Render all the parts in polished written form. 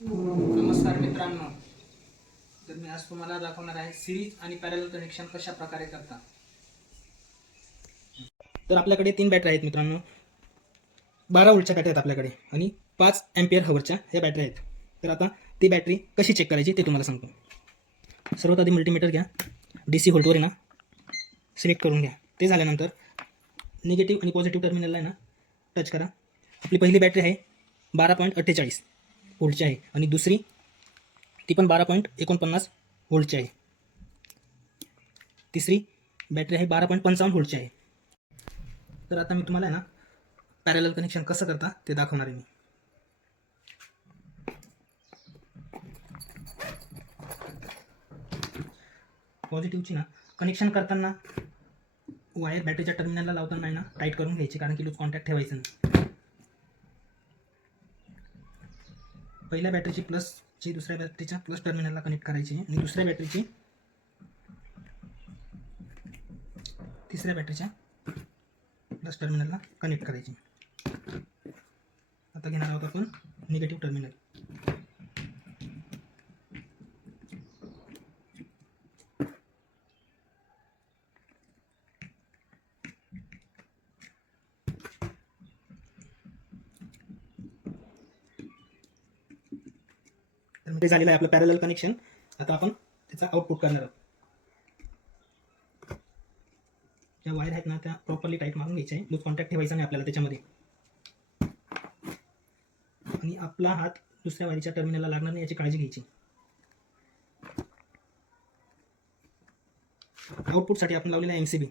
नमस्कार मित्रांनो, तर मी आज तुम्हाला दाखवणार आहे सिरीज आणि पॅरलल कनेक्शन कशा प्रकारे करता। तर आपल्याकडे 3 बॅटरी आहेत मित्रांनो, 12 व्होल्टच्या बॅटरी आहेत आपल्याकडे आणि 5 एम्पियर हवरच्या ह्या बॅटरी आहेत। तर आता ती बॅटरी कशी चेक करायची ते तुम्हाला सांगतो। सर्वात आधी मल्टीमीटर घ्या, DC व्होल्टवर आहे ना सिलेक्ट करून घ्या। ते झाल्यानंतर निगेटिव्ह आणि पॉझिटिव्ह टर्मिनलला आहे ना टच करा। आपली पहिली बॅटरी आहे 12.48 व्होल्टची आहे आणि दुसरी ती पण 12.49 व्होल्टची आहे। तिसरी बॅटरी आहे 12.55 व्होल्टची आहे। तर आता मी तुम्हाला आहे ना पॅरलल कनेक्शन कसं करता ते दाखवणार आहे। मी पॉझिटिव्हची ना कनेक्शन करताना वायर बॅटरीच्या टर्मिनलला लावताना आहे ना टाईट करून घ्यायची, कारण की लूज कॉन्टॅक्ट ठेवायचं नाही। पहिल्या बॅटरीची प्लसची दुसऱ्या बॅटरीच्या प्लस टर्मिनलला कनेक्ट करायची आणि दुसऱ्या बॅटरीची तिसऱ्या बॅटरीच्या प्लस टर्मिनलला कनेक्ट करायची। आता घेणार आहोत आपण निगेटिव्ह टर्मिनल। तर ते झालेलं आहे आपलं पॅरलल कनेक्शन। आता आपण त्याचा आउटपुट करणार आहोत। ज्या वायर आहेत ना त्या प्रॉपरली टाईट मारून घ्यायच्या आहे, लूज कॉन्टॅक्ट ठेवायचा नाही आपल्याला त्याच्यामध्ये, आणि आपला हात दुसऱ्या वायरच्या टर्मिनलला लागणार नाही याची काळजी घ्यायची। आउटपुटसाठी आपण लावलेला आहे MCB।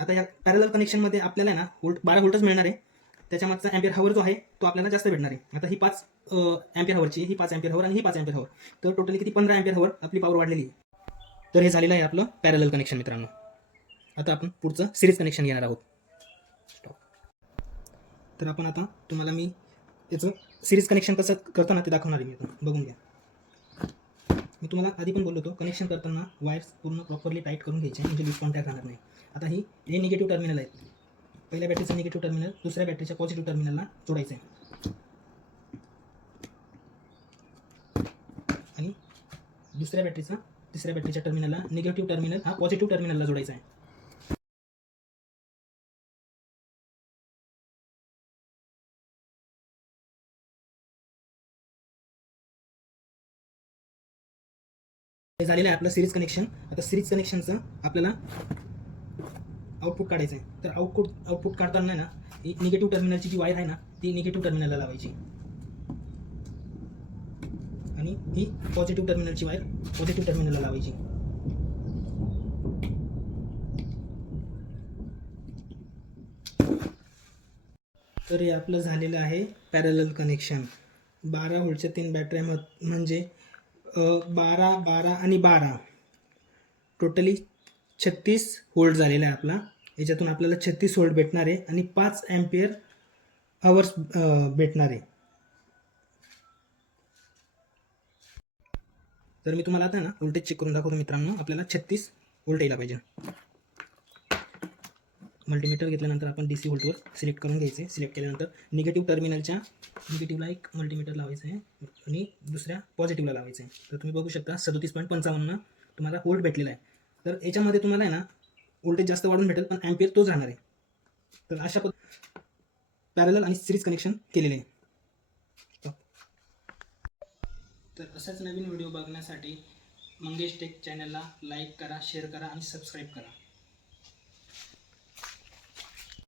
आता या पॅरलल कनेक्शनमध्ये आपल्याला ना 12 व्होल्टच मिळणार आहे, त्याच्यामागचा एम्पियर हवर जो आहे तो आपल्याला जास्त भेटणार आहे। आता ही 5 एम्पियर हवरची, ही 5 एम्पियर हवर आणि ही 5 एम्पियर हवर, तर टोटली किती 15 एम्पियर हवर आपली पॉवर वाढलेली आहे। तर हे झालेलं आहे आपलं पॅरलल कनेक्शन मित्रांनो। आता आपण पुढचं सिरीज कनेक्शन घेणार आहोत। तर आपण आता तुम्हाला मी याचं सिरीज कनेक्शन कसं करताना ते दाखवणार आहे। मी आता बघून घ्या। मी तुम्हाला आधी पण बोललो होतो, कनेक्शन करताना वायर्स पूर्ण प्रॉपरली टाईट करून घ्यायचे म्हणजे लूज कॉन्टॅक्ट राहणार नाही। आता हे निगेटिव्ह टर्मिनल आहे, पहिल्या बॅटरीचं निगेटिव्ह टर्मिनल दुसऱ्या बॅटरीच्या पॉझिटिव्ह टर्मिनलला जोडायचं आहे आणि दुसऱ्या बॅटरीचा तिसऱ्या बॅटरीच्या टर्मिनलला निगेटिव्ह टर्मिनल हा पॉझिटिव्ह टर्मिनलला जोडायचा आहे। हे झालेलं आहे आपलं सिरीज कनेक्शन। आता सिरीज कनेक्शनचं आपल्याला आउटपुट काढायचं आहे। तर आउटपुट काढताना ना ही निगेटिव्ह टर्मिनलची जी वायर आहे ना ती निगेटिव्ह टर्मिनलला लावायची आणि ही पॉझिटिव्ह टर्मिनलची वायर पॉझिटिव्ह टर्मिनलला लावायची। तर हे आपलं झालेलं आहे पॅरलल कनेक्शन। 12 व्होल्टच्या 3 बॅटऱ्या म्हणजे 12, 12 आणि 12 टोटली 36 व्होल्ट झालेला आहे आपला। याच्यातून आपल्याला 36 व्होल्ट भेटणार आहे आणि 5 एम्पियर हवर्स भेटणार आहे। तर मी तुम्हाला आता ना व्होल्टेज चेक करून दाखवतो मित्रांनो। आपल्याला 36 व्होल्ट यायला पाहिजे। मल्टीमीटर घेतल्यानंतर आपण DC व्होल्टवर सिलेक्ट करून घ्यायचे। सिलेक्ट केल्यानंतर निगेटिव्ह टर्मिनलच्या निगेटिव्हला एक मल्टीमीटर लावायचं आहे आणि दुसऱ्या पॉझिटिव्हला लावायचं आहे। तर तुम्ही बघू शकता 37.55 तुम्हाला व्होल्ट भेटलेला आहे। तर याच्यामध्ये तुम्हाला आहे ना व्होल्टेज जास्त वाढून भेटेल, पण एम्पियर तोच राहणार आहे। तर अशा पॅरलल आणि सिरीज कनेक्शन केलेले आहे। तर असाच नवीन व्हिडिओ बघण्यासाठी मंगेश टेक चॅनलला लाईक करा, शेअर करा आणि सबस्क्राईब करा।